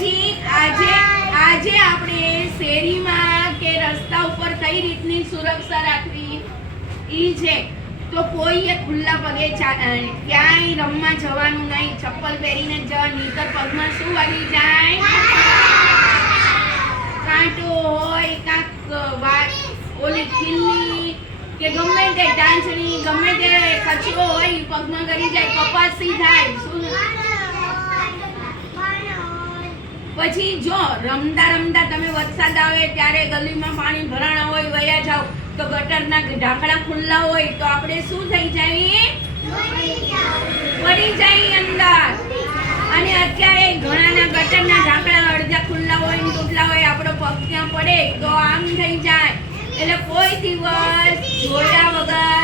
પછી આજે આજે આપણે શેરીમાં કે રસ્તા ઉપર કઈ રીતની સુરક્ષા રાખવી એ છે. તો કોઈએ ખુલ્લા પગે ક્યાંય રમવા જવાનું નહીં. ચપ્પલ પહેરીને જ નીતર પગમાં શું વાગી જાય? કાંટો હોય, કાંક ઓલી ખીલની કે ગમે તે ટાંચણી ગમે તે કચરો હોય, પગમાં કરી જાય, કપાસી થાય, શું પછી જો રમતા રમતા તમે વરસાદ આવે ત્યારે ગલીમાં પાણી ભરાણા હોય, વયા જાવ તો ગટરના ઢાંકણા ખુલ્લા હોય, તો આપણે શું થઈ જાય? પડી જાય અંદર. અને અત્યારે ઘણાના ગટરના ઢાંકણા અડધા ખુલ્લા હોય ને તૂટલા હોય, આપણો પગ ત્યાં પડે, તો આમ થઈ જાય. એટલે કોઈ દિવસ જોયા વગર